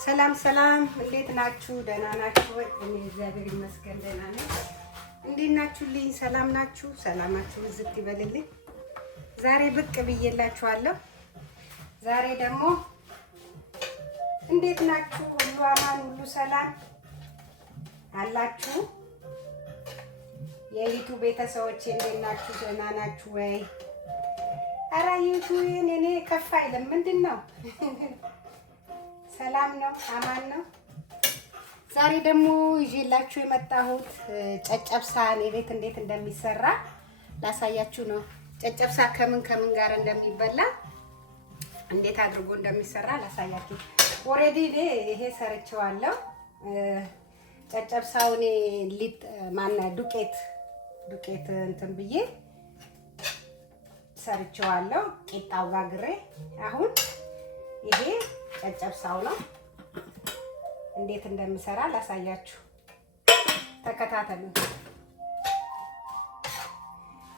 ሰላም ሰላም፣ እንዴት ናችሁ? ደህና ናችሁ ወይ? እኔ እግዚአብሔር ይመስገን ደህና ነኝ። እንዴት ናችሁልኝ? ሰላም ናችሁ? ሰላማችሁ ዝቅ ይበልልኝ። ዛሬ ብቅ ብዬላችኋለሁ። ዛሬ ደግሞ እንዴት ናችሁ? ሁሉ አማን፣ ሁሉ ሰላም አላችሁ? የዩቱብ ቤተሰቦቼ እንዴት ናችሁ? ደህና ናችሁ ወይ? ኧረ ዩቱብን እኔ ከፍ አይልም። ምንድን ነው? ሰላም ነው፣ አማን ነው። ዛሬ ደግሞ ይዤላችሁ የመጣሁት ጨጨብሳ እኔ ቤት እንዴት እንደሚሰራ ላሳያችሁ ነው። ጨጨብሳ ከምን ከምን ጋር እንደሚበላ እንዴት አድርጎ እንደሚሰራ ላሳያችሁ። ኦሬዲ ይሄ ሰርቼዋለሁ። ጨጨብሳው እኔ ሊጥ ዱቄት እንትን ብዬ ሰርቼዋለሁ። ቂጣው ጋግሬ አሁን ይሄ ጨጨብሳው ነው። እንዴት እንደምሰራ ላሳያችሁ፣ ተከታተሉ።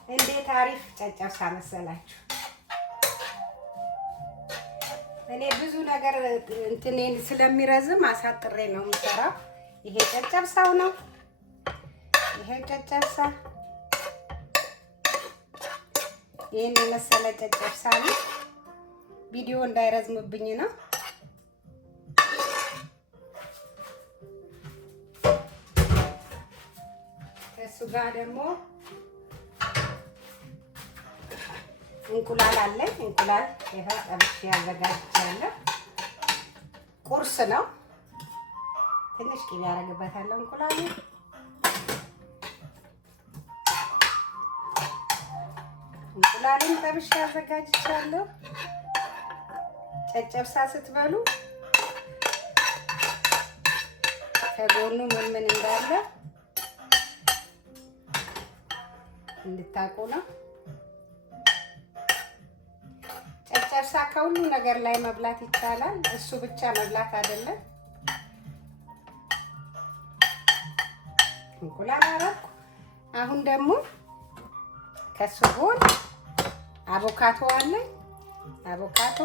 እንዴት አሪፍ ጨጨብሳ መሰላችሁ። እኔ ብዙ ነገር እንትኔን ስለሚረዝም አሳጥሬ ነው የምሰራው። ይሄ ጨጨብሳው ነው። ይሄ ጨጨብሳ ይሄን የመሰለ ጨጨብሳ ነው። ቪዲዮ እንዳይረዝምብኝ ነው። እሱ ጋር ደግሞ እንቁላል አለኝ። እንቁላል ይሄ ጠብሼ ያዘጋጅቻለሁ። ቁርስ ነው። ትንሽ ቅቤ ያደርግበታለሁ እንቁላሉ። እንቁላልን ጠብሼ ያዘጋጅቻለሁ። ጨጨብሳ ስትበሉ ከጎኑ ምን እንዳለ እንድታውቁ ነው። ጨጨብሳ ከሁሉ ነገር ላይ መብላት ይቻላል። እሱ ብቻ መብላት አይደለም። እንቁላል አደረኩ። አሁን ደግሞ ከሱ ጎን አቮካዶ አለኝ። አቮካዶ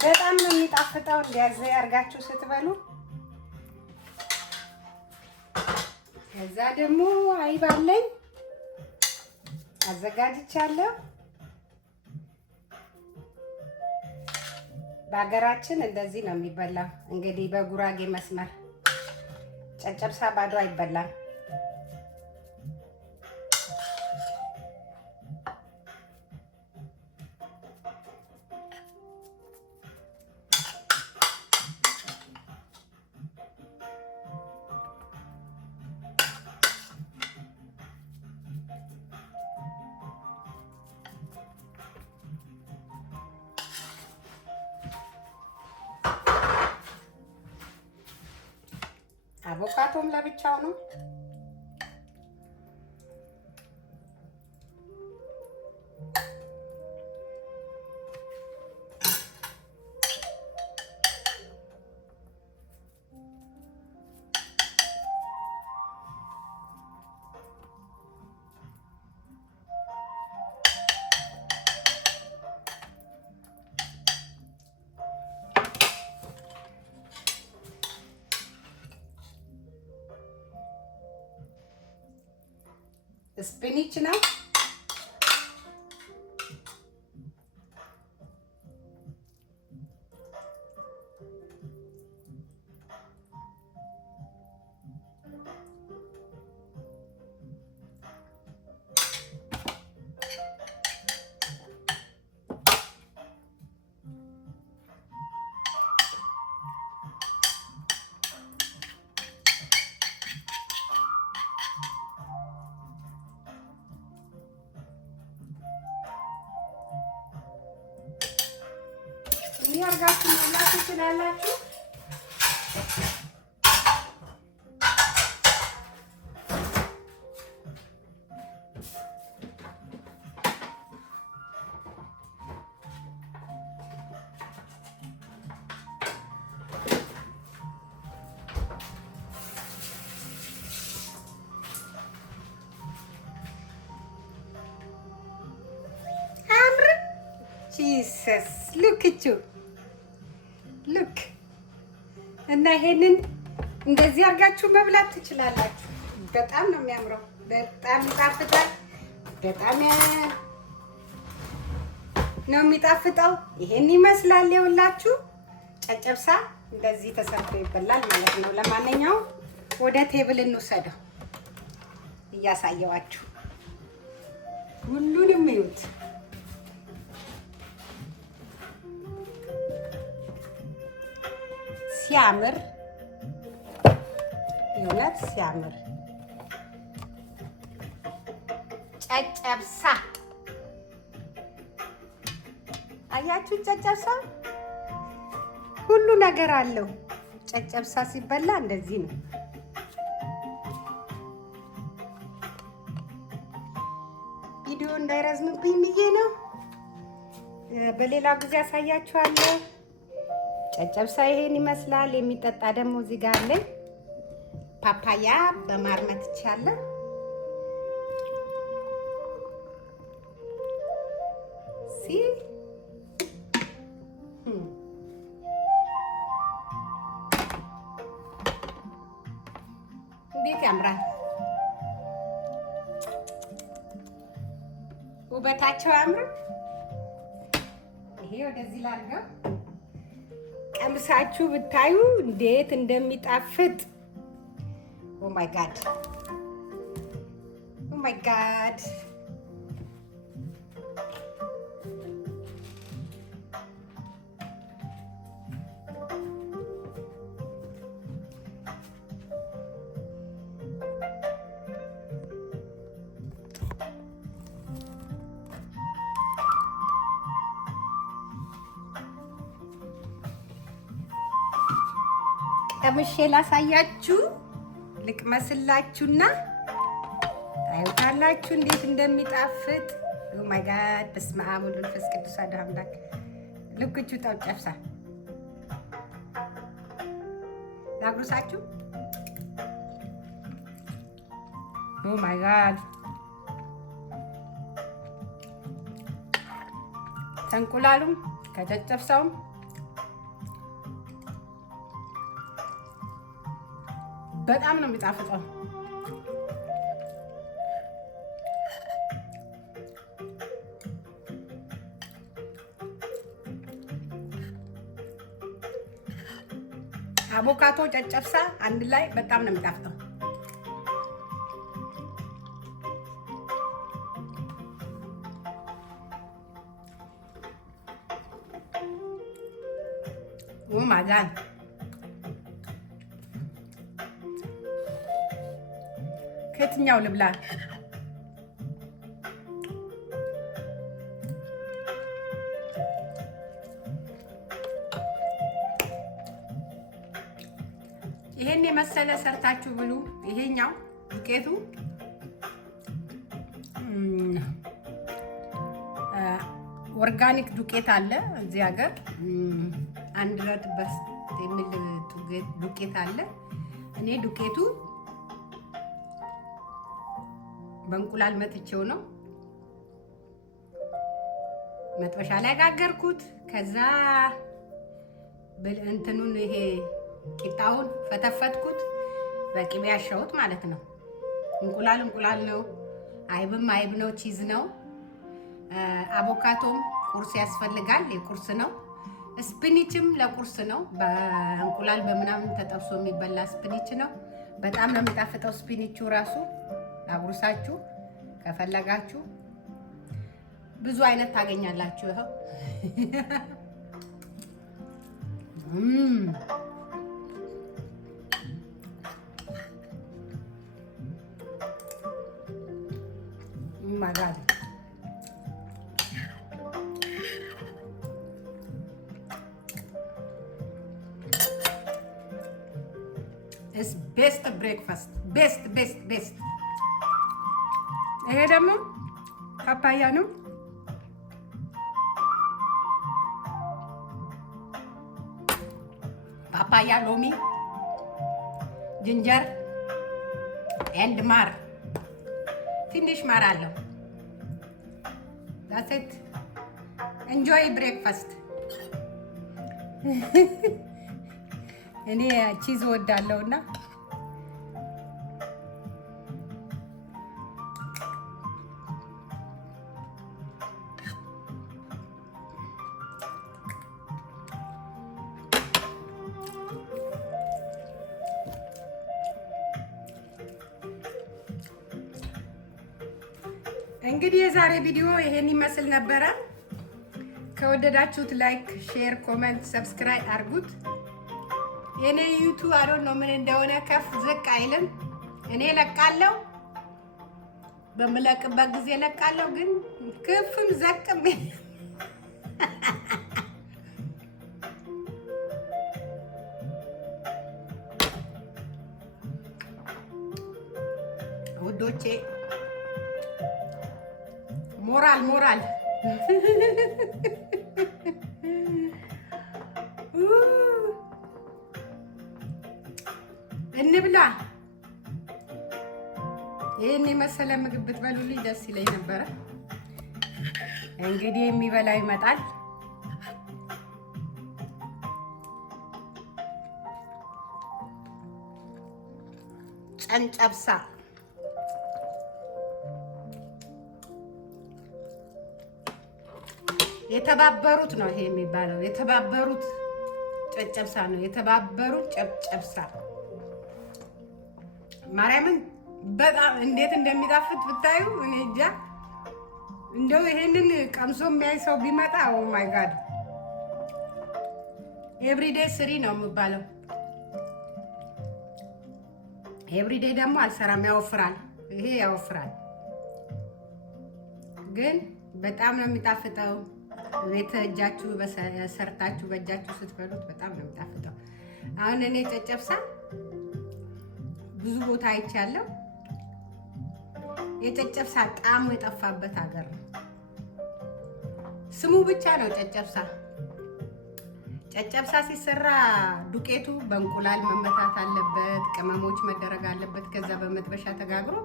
በጣም ነው የሚጣፍጠው። እንደዚህ አድርጋችሁ ስትበሉ። ከዛ ደግሞ አይብ አለኝ አዘጋጅቻለሁ። በሀገራችን እንደዚህ ነው የሚበላው። እንግዲህ በጉራጌ መስመር ጨጨብሳ ባዶ አይበላም። አቮካዶም ለብቻው ነው። ስፒኒች ነው። አድርጋችሁ መብላት ትችላላችሁ። ጂሰስ ሉክ እና ይሄንን እንደዚህ አድርጋችሁ መብላት ትችላላችሁ። በጣም ነው የሚያምረው። በጣም ይጣፍጣል። በጣም ነው የሚጣፍጠው። ይሄን ይመስላል። ይኸውላችሁ ጨጨብሳ እንደዚህ ተሰርቶ ይበላል ማለት ነው። ለማንኛውም ወደ ቴብል እንውሰደው እያሳየዋችሁ ሁሉንም ይዩት። ሲያምር የእውነት ሲያምር ጨጨብሳ አያችሁ። ጨጨብሳ ሁሉ ነገር አለው። ጨጨብሳ ሲበላ እንደዚህ ነው። ቪዲዮ እንዳይረዝምብኝ ብዬ ነው። በሌላ ጊዜ አሳያችኋለሁ። ጨጨብሳ ይሄን ይመስላል። የሚጠጣ ደግሞ እዚህ ጋር አለ። ፓፓያ በማር መትቻለሁ። እንዴት ያምራል! ውበታቸው ያምራል። ይሄ ወደዚህ ላድርገው። ቀምሳችሁ ብታዩ እንዴት እንደሚጣፍጥ! ኦ ማይ ጋድ ኦ ማይ ጋድ! ቀምሼ ላሳያችሁ። ልቅመስላችሁና ታዩታላችሁ እንዴት እንደሚጣፍጥ። ኦ ማይ ጋድ! በስመ አብ ወወልድ ወመንፈስ ቅዱስ አሐዱ አምላክ። ልኩቹ ጨጨብሳ ላጉርሳችሁ። ኦ ማይ ጋድ! ከእንቁላሉም ከጨጨብሳውም በጣም ነው የሚጣፍጠው። አቮካዶ ጨጨብሳ አንድ ላይ በጣም ነው የሚጣፍጠው። ኦ ማይ ጋድ! ከየትኛው ልብላ? ይሄን የመሰለ ሰርታችሁ ብሉ። ይሄኛው ዱቄቱ ኦርጋኒክ ዱቄት አለ እዚህ ሀገር 100% የሚል ዱቄት አለ። እኔ ዱቄቱ በእንቁላል መትቼው ነው መጥበሻ ላይ ጋገርኩት። ከዛ እንትኑን ይሄ ቂጣውን ፈተፈትኩት፣ በቅቤ ያሻሁት ማለት ነው። እንቁላል ነው፣ አይብም አይብ ነው፣ ቺዝ ነው። አቮካቶም ቁርስ ያስፈልጋል፣ የቁርስ ነው። ስፒኒችም ለቁርስ ነው። በእንቁላል በምናምን ተጠብሶ የሚበላ ስፒኒች ነው። በጣም ነው የሚጣፍጠው ስፒኒቹ ራሱ። አጉርሳችሁ ከፈለጋችሁ ብዙ አይነት ታገኛላችሁ። ይኸው ማጋድ is best breakfast best ይሄ ደግሞ ፓፓያ ነው። ፓፓያ፣ ሎሚ፣ ጅንጀር ኤንድ ማር፣ ትንሽ ማር አለው። ዳሴት ኢንጆይ ብሬክፋስት። እኔ ቺዝ ወዳለሁና እንግዲህ የዛሬ ቪዲዮ ይሄን ይመስል ነበረ። ከወደዳችሁት ላይክ፣ ሼር፣ ኮሜንት፣ ሰብስክራይብ አድርጉት። የኔ ዩቲዩብ አዶን ነው ምን እንደሆነ ከፍ ዝቅ አይልም። እኔ ለቃለሁ፣ በምለቅበት ጊዜ ለቃለሁ፣ ግን ክፍም ዘቅም ውዶቼ ሞራል እንብላ። ይህን የመሰለ ምግብ ብትበሉልኝ ደስ ይለኝ ነበረ። እንግዲህ የሚበላው ይመጣል። ጨንጨብሳ የተባበሩት ነው ይሄ የሚባለው። የተባበሩት ጨጨብሳ ነው። የተባበሩት ጨጨብሳ ማርያምን በጣም እንዴት እንደሚጣፍጥ ብታዩ እኔ እንጃ። እንደው ይሄንን ቀምሶ የሚያይ ሰው ቢመጣ ኦ ማይ ጋድ። ኤቭሪዴ ስሪ ነው የሚባለው። ኤቭሪዴ ደግሞ አልሰራም፣ ያወፍራል። ይሄ ያወፍራል፣ ግን በጣም ነው የሚጣፍጠው። ቤት እጃችሁ ሰርታችሁ በእጃችሁ ስትበሉት በጣም ነው የሚጣፍጠው። አሁን እኔ ጨጨብሳ ብዙ ቦታ አይቻለሁ። የጨጨብሳ ጣዕሙ የጠፋበት ሀገር ነው። ስሙ ብቻ ነው ጨጨብሳ። ጨጨብሳ ሲሰራ ዱቄቱ በእንቁላል መመታት አለበት፣ ቅመሞች መደረግ አለበት። ከዛ በመጥበሻ ተጋግሮ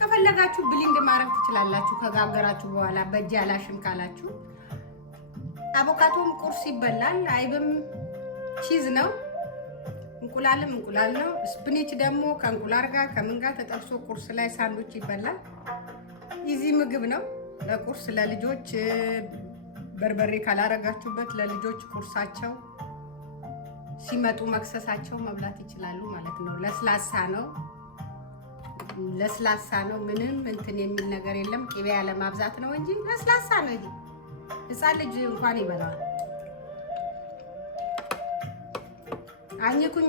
ከፈለጋችሁ ብሊንድ ማድረግ ትችላላችሁ። ከጋገራችሁ በኋላ በእጅ አላሽም ካላችሁ አቮካዶም ቁርስ ይበላል። አይብም ቺዝ ነው። እንቁላልም እንቁላል ነው። ስፕኒች ደግሞ ከእንቁላል ጋር ከምን ጋር ተጠብሶ ቁርስ ላይ ሳንዱች ይበላል። ኢዚ ምግብ ነው ለቁርስ። ለልጆች በርበሬ ካላረጋችሁበት ለልጆች ቁርሳቸው ሲመጡ መክሰሳቸው መብላት ይችላሉ ማለት ነው። ለስላሳ ነው። ምንም እንትን የሚል ነገር የለም። ቅቤ ያለ ማብዛት ነው እንጂ ለስላሳ ነው። ይሄ ህፃን ልጅ እንኳን ይበላል። አኝኩኝ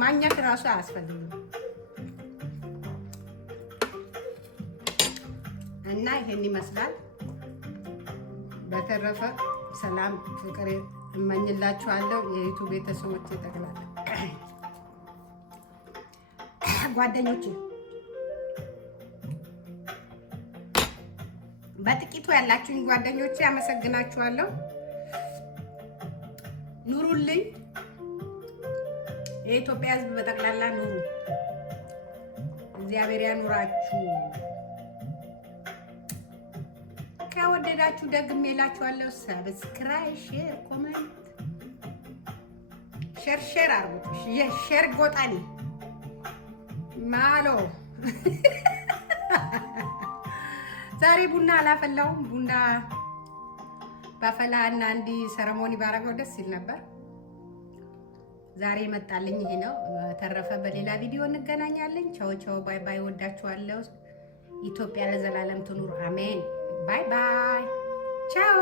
ማኘክ ራሱ አያስፈልግም። እና ይሄን ይመስላል። በተረፈ ሰላም ፍቅር እመኝላችኋለሁ። የዩቲዩብ ቤተሰቦች ጠቅላላ ጓደኞቼ በጥቂቱ ያላችሁኝ ጓደኞቼ አመሰግናችኋለሁ። ኑሩልኝ። የኢትዮጵያ ሕዝብ በጠቅላላ ኑሩ። እግዚአብሔር ያኑራችሁ። ከወደዳችሁ ደግሜ እላችኋለሁ ሰብስክራይብ፣ ሼር፣ ኮሜንት ሼር አርጉት። ሼር ጎጣኒ ማሎ ዛሬ ቡና አላፈላሁም። ቡና ባፈላ እና እንዲ ሰረሞኒ ባረገው ደስ ይል ነበር። ዛሬ መጣልኝ ይሄ ነው። ተረፈ በሌላ ቪዲዮ እንገናኛለን። ቻው ባይ ባይ። ወዳችኋለሁ። ኢትዮጵያ ለዘላለም ትኑር። አሜን። ባይ ባይ። ቻው